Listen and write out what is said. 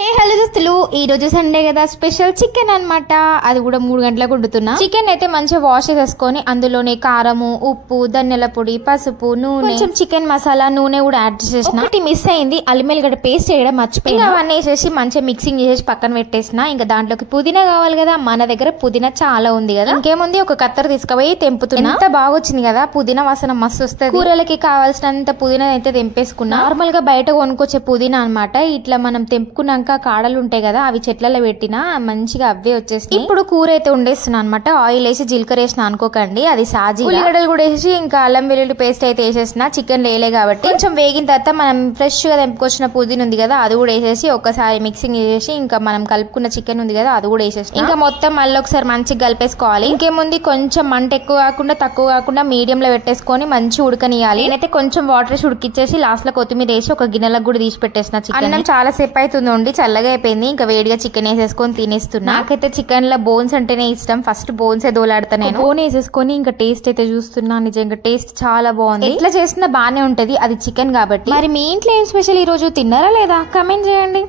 Hello దోస్తులు, ఈ రోజు సండే కదా, స్పెషల్ చికెన్ అన్నమాట. అది కూడా 3 గంటలకు వండుతున్నా. చికెన్ అయితే మంచిగా వాష్ చేసేసుకొని అందులోనే కారము, ఉప్పు, ధనియాల పొడి, పసుపు, నూనె, కొంచెం చికెన్ మసాలా, నూనె కూడా యాడ్ చేసేసిన. ఒకటి మిస్ అయింది, అల్లం వెల్లిగడ్డ పేస్ట్ చేయడం మర్చిపోయినా. అవన్నీ వేసేసి మంచిగా మిక్సింగ్ చేసేసి పక్కన పెట్టేసిన. ఇంకా దాంట్లోకి పుదీనా కావాలి కదా, మన దగ్గర పుదీనా చాలా ఉంది కదా. ఇంకేముంది, ఒక కత్తెర తీసుకుపోయి తెంపుతున్నా. ఎంత బాగా వచ్చింది కదా, పుదీనా వాసన మస్తు వస్తుంది. కూరలకి కావాల్సినంత పుదీనా అయితే తెంపేసుకున్నా. నార్మల్ గా బయట కొనుక్కొచ్చే పుదీనా అన్నమాట. ఇట్లా మనం తెంపుకున్నాక కాడలు ఉంటాయి కదా, అవి చెట్లలో పెట్టినా మంచిగా అవే వచ్చేస్తాయి. ఇప్పుడు కూర అయితే వండేస్తున్నా అనమాట. ఆయిల్ వేసి జీలకర్ర వేసిన అనుకోకండి, అది సాజీ. ఉల్లిగడ్డలు కూడా వేసి ఇంకా అల్లం వెల్లుల్లి పేస్ట్ అయితే వేసేసిన. చికెన్ లేలే కాబట్టి కొంచెం వేగిన తర్వాత మనం ఫ్రెష్ గా తెంపుకొచ్చిన పుదీనా ఉంది కదా, అది కూడా వేసేసి ఒకసారి మిక్సింగ్ చేసేసి ఇంకా మనం కలుపుకున్న చికెన్ ఉంది కదా, అది కూడా వేసేసి ఇంకా మొత్తం మళ్ళీ ఒకసారి మంచిగా కలిపేసుకోవాలి. ఇంకేముంది, కొంచెం మంట ఎక్కువ కాకుండా తక్కువ కాకుండా మీడియం లో పెట్టేసుకొని మంచి ఉడకనియాలి. నేనైతే కొంచెం వాటర్ వేసి ఉడికిచ్చేసి లాస్ట్ లో కొత్తిమీర వేసి ఒక గిన్నెలకు కూడా తీసి పెట్టేసిన. చికెన్ చాలా సేపు అవుతుంది, చల్లగా అయిపోయింది. ఇంకా వేడిగా చికెన్ వేసేసుకొని తినేస్తున్నా. నాకైతే చికెన్ లో బోన్స్ అంటేనే ఇష్టం. ఫస్ట్ బోన్స్ దోలాడతా నేను. బోన్ వేసేసుకొని ఇంకా టేస్ట్ అయితే చూస్తున్నా. నిజంగా టేస్ట్ చాలా బాగుంది. ఎట్లా చేస్తున్నా బానే ఉంటది, అది చికెన్ కాబట్టి. మరి మీ ఇంట్లో ఏం స్పెషల్ ఈ రోజు, తిన్నారా లేదా? కమెంట్ చేయండి.